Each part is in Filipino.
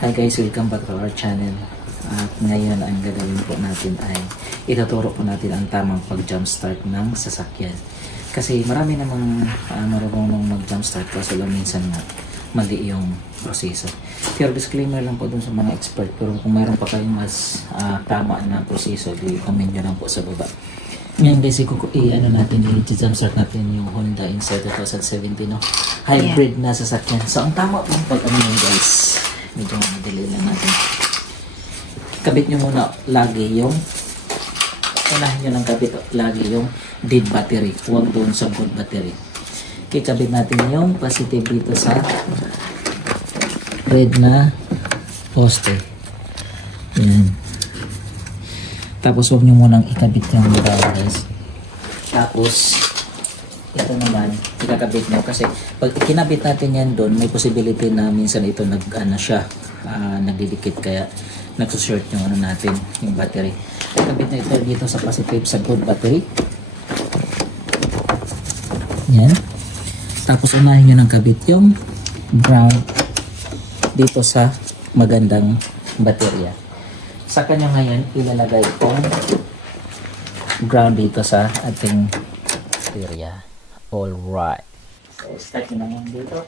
Hi guys, welcome back to our channel. At ngayon ang gagawin po natin ay ituturo po natin ang tamang pag-jumpstart ng sasakyan. Kasi marami namang marunong mag-jumpstart kasi lang minsan nga mali yung proseso. Pero disclaimer lang po dun sa mga expert. Pero kung mayroon pa kayong mas tama na proseso, i-comment nyo lang po sa baba. Ngayon guys, i-jumpstart natin yung Honda Insight 2017 hybrid na sasakyan. So ang tama pong pag-ano guys, medyo madali lang natin. Kabit nyo muna lagi yung unahin nyo ng kabit lagi yung dead battery, huwag doon sa good battery. Kikabit natin yung positive dito sa red na poste. Yan. Tapos huwag nyo munang ikabit yung bawah guys. Tapos ito naman ikakabit nyo kasi pag kinabit natin yan doon, may possibility na minsan ito nagdidikit kaya nagsushort yung natin yung battery. Ikabit na ito dito sa positive sa good battery. Yan. Tapos unahin nyo ng kabit yung ground dito sa magandang baterya. Sa kanya ngayon ilalagay itong ground dito sa ating baterya. Alright. So start nyo naman dito.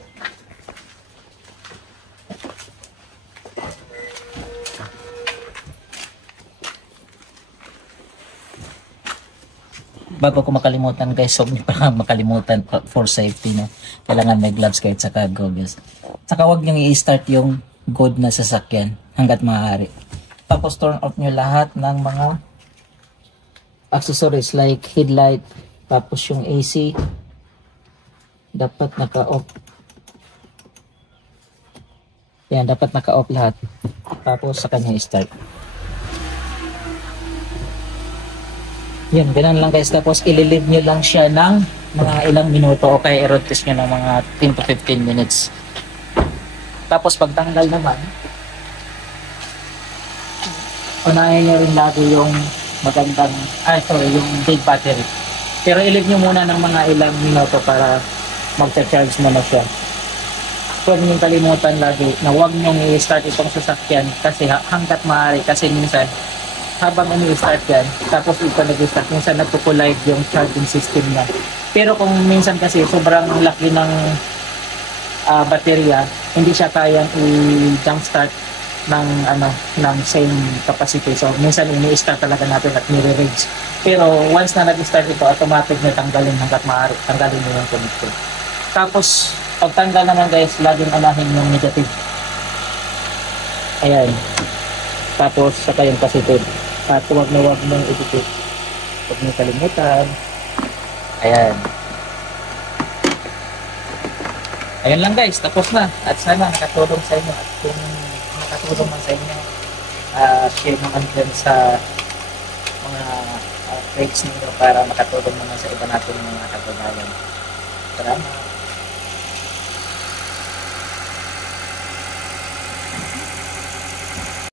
Bago ko makalimutan guys, huwag niyo pa makalimutan for safety, no? Kailangan may gloves kahit saka goggles. Saka huwag niyo i-start yung good na sasakyan hanggat maaari. Tapos turn off nyo lahat ng mga accessories like headlight, tapos yung AC dapat naka-off. Yan, dapat naka-off lahat. Tapos sa kanya i-start. Yan, ganun lang guys. Tapos ililid nyo lang siya ng mga ilang minuto o kaya i-road test nyo ng mga 10 to 15 minutes. Tapos pagtanggal naman, unahin nyo rin lagi yung magandang, yung dead battery. Pero ilid nyo muna ng mga ilang minuto para magcha-charge mo na siya. Huwag nyo kalimutan lagi na huwag nyo i-start itong sasakyan kasi hanggat maaari, kasi minsan habang i-start yan, tapos ito nag-start, minsan nagpo-collide yung charging system na. Pero kung minsan kasi sobrang laki ng baterya, hindi siya kayang i-jumpstart ng same capacity. So minsan ini-start talaga natin at nire-rage. Pero once na nag-start ito, automatic na tanggalin hanggat maaari. Tanggalin mo yung connector. Tapos pagtanggal naman guys, laging anahin yung negative. Ayan. Tapos saka yung positive. At huwag mong idikit. Huwag nyo kalimutan. Ayan. Ayan lang guys, tapos na. At sana nakatulong sa inyo. At kung nakatulong man sa inyo, share naman dyan sa mga trades ninyo para makatulong naman sa iba natin mga kababayan. Salamat.